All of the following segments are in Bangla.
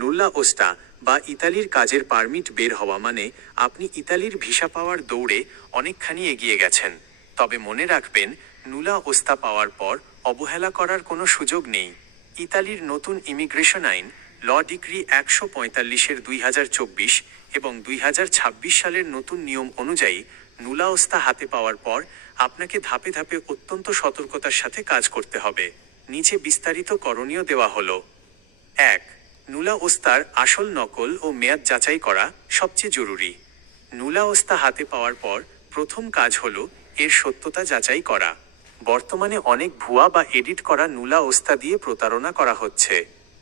নুল্লা ওস্তা বা ইতালির কাজের পারমিট বের হওয়া মানে আপনি ইতালির ভিসা পাওয়ার দৌড়ে অনেকখানি এগিয়ে গেছেন। তবে মনে রাখবেন, নুলা ওস্তা পাওয়ার পর অবহেলা করার কোনো সুযোগ নেই। ইতালির নতুন ইমিগ্রেশন আইন ল ডিক্রি 145-এর 2024 এবং 2026 সালের নতুন নিয়ম অনুযায়ী নুলা ওস্তা হাতে পাওয়ার পর আপনাকে ধাপে ধাপে অত্যন্ত সতর্কতার সাথে কাজ করতে হবে। নিচে বিস্তারিত করণীয় দেওয়া হলো। 1. নুলা ওস্তার আসল নকল ও মেয়াদ যাচাই করা সবচেয়ে জরুরি। নুলা ওস্তা হাতে পাওয়ার পর প্রথম কাজ হলো এর সত্যতা যাচাই করা। বর্তমানে অনেক ভুয়া বা এডিট করা নুলা ওস্তা দিয়ে প্রতারণা করা হচ্ছে।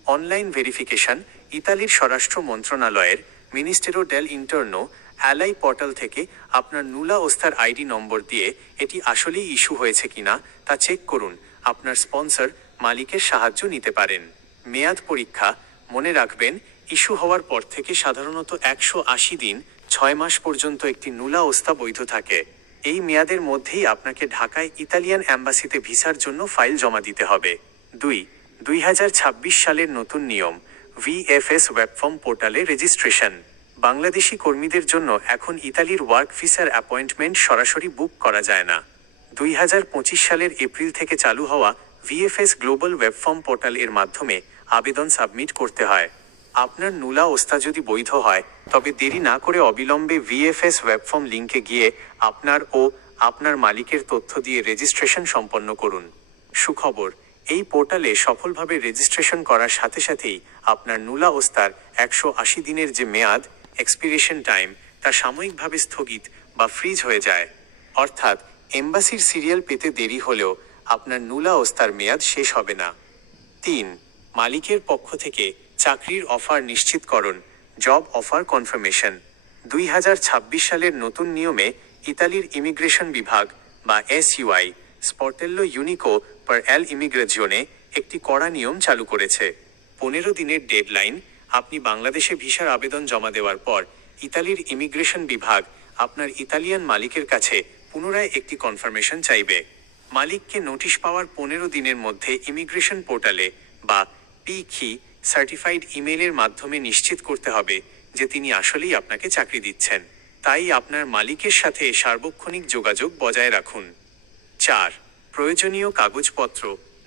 অনলাইন ভেরিফিকেশন ইতালির স্বরাষ্ট্র মন্ত্রণালয়ের মিনিস্টেরো ডেল ইন্টারনো অ্যালাই পোর্টাল থেকে আপনার নুলা ওস্তার আইডি নম্বর দিয়ে এটি আসলেই ইস্যু হয়েছে কিনা তা চেক করুন। আপনার স্পন্সর মালিকের সাহায্য নিতে পারেন। মেয়াদ পরীক্ষা মনে রাখবেন, ইস্যু হওয়ার পর থেকে সাধারণত 180 দিন 6 মাস পর্যন্ত একটি নুলা ওস্তা বৈধ থাকে। এই মেয়াদের মধ্যেই আপনাকে ঢাকায় ইতালিয়ান অ্যাম্বাসিতে ভিসার জন্য ফাইল জমা দিতে হবে। 2. 2026 সালের নতুন নিয়ম ভিএফএস ওয়েবফর্ম পোর্টালে রেজিস্ট্রেশন। বাংলাদেশি কর্মীদের জন্য এখন ইতালির ওয়ার্ক ভিসার অ্যাপয়েন্টমেন্ট সরাসরি বুক করা যায় না। 2025 সালের এপ্রিল থেকে চালু হওয়া ভিএফএস গ্লোবাল ওয়েবফর্ম পোর্টাল এর মাধ্যমে আবেদন সাবমিট করতে হয়। আপনার নুলা ওস্তা যদি বৈধ হয় তবে দেরি না করে অবিলম্বে ভিএফএস ওয়েবফর্ম লিঙ্কে গিয়ে আপনার ও আপনার মালিকের তথ্য দিয়ে রেজিস্ট্রেশন সম্পন্ন করুন। সুখবর, এই পোর্টালে সফলভাবে রেজিস্ট্রেশন করার সাথে সাথেই আপনার নুলা ওস্তার 180 দিনের যে মেয়াদ এক্সপিরেশন টাইম তা সাময়িকভাবে স্থগিত বা ফ্রিজ হয়ে যায়। অর্থাৎ এম্বাসির সিরিয়াল পেতে দেরি হলেও আপনার নুলা ওস্তার মেয়াদ শেষ হবে না। 3. মালিকের পক্ষ থেকে চাকরির অফার নিশ্চিতকরণ জব অফার কনফার্মেশন। 2026 সালের নতুন নিয়মে ইতালির ইমিগ্রেশন বিভাগ বা এসইউআই স্পর্টেল্লো ইউনিকো পার এল ইমিগ্রেজিওনে একটি কড়া নিয়ম চালু করেছে। 15 দিনের ডেডলাইন। আপনি বাংলাদেশে ভিসার আবেদন জমা দেওয়ার পর ইতালির ইমিগ্রেশন বিভাগ আপনার ইতালিয়ান মালিকের কাছে পুনরায় একটি কনফার্মেশন চাইবে। মালিককে নোটিশ পাওয়ার 15 দিনের মধ্যে ইমিগ্রেশন পোর্টালে বা পিখি সার্টিফাইড ইমেইলের মাধ্যমে নিশ্চিত করতে হবে যে তিনি আসলেই আপনাকে চাকরি দিচ্ছেন। তাই আপনার মালিকের সাথে সার্বক্ষণিক যোগাযোগ বজায় রাখুন। 4. প্রয়োজনীয় কাগজপত্র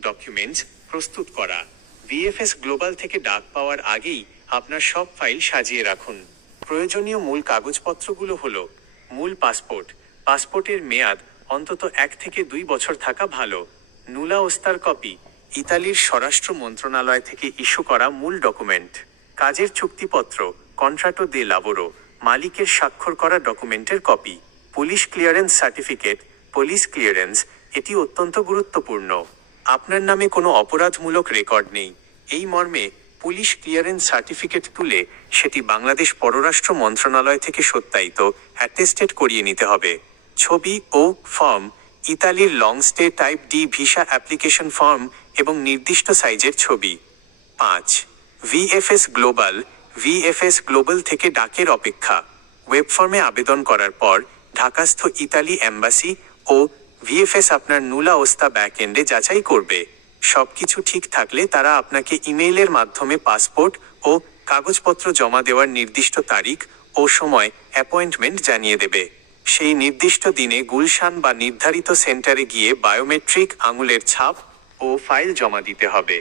ডকুমেন্টস প্রস্তুত করা। ভিএফএস গ্লোবাল থেকে ডাক পাওয়ার আগেই আপনার সব ফাইল সাজিয়ে রাখুন। প্রয়োজনীয় মূল কাগজপত্রগুলো হলো মূল পাসপোর্ট। পাসপোর্টের মেয়াদ অন্তত 1 থেকে 2 বছর থাকা ভালো। নুলা ওস্তার কপি ইতালির স্বরাষ্ট্র মন্ত্রণালয় থেকে ইস্যু করা মূল ডকুমেন্ট। কাজের চুক্তিপত্র কন্ট্রাটো দে লাবোরো মালিকের স্বাক্ষর করা ডকুমেন্টের copy. Police clearance certificate police clearance এটি অত্যন্ত গুরুত্বপূর্ণ। আপনার নামে কোনো অপরাধমূলক রেকর্ড নেই এই মর্মে পুলিশ ক্লিয়ারেন্স সার্টিফিকেট তুলে সেটি বাংলাদেশ পররাষ্ট্র মন্ত্রণালয় থেকে সত্যায়িত অ্যাটেস্টেড করিয়ে নিতে হবে। ছবি ও ফর্ম ইতালির long stay type D visa application form এবং নির্দিষ্ট সাইজের ছবি। 5. ভিএফএস গ্লোবাল থেকে ডাকের অপেক্ষা। ওয়েব ফর্মে আবেদন করার পর ঢাকাস্থ ইতালি এম্বাসি ও ভিএফএস আপনার নুলা ওস্তা ব্যাকএন্ডে যাচাই করবে। সবকিছু ঠিক থাকলে তারা আপনাকে ইমেইলের মাধ্যমে পাসপোর্ট ও কাগজপত্র জমা দেওয়ার নির্দিষ্ট তারিখ ও সময় অ্যাপয়েন্টমেন্ট জানিয়ে দেবে। সেই নির্দিষ্ট দিনে গুলশান বা নির্ধারিত সেন্টারে গিয়ে বায়োমেট্রিক আঙুলের ছাপ ও ফাইল জমা দিতে হবে।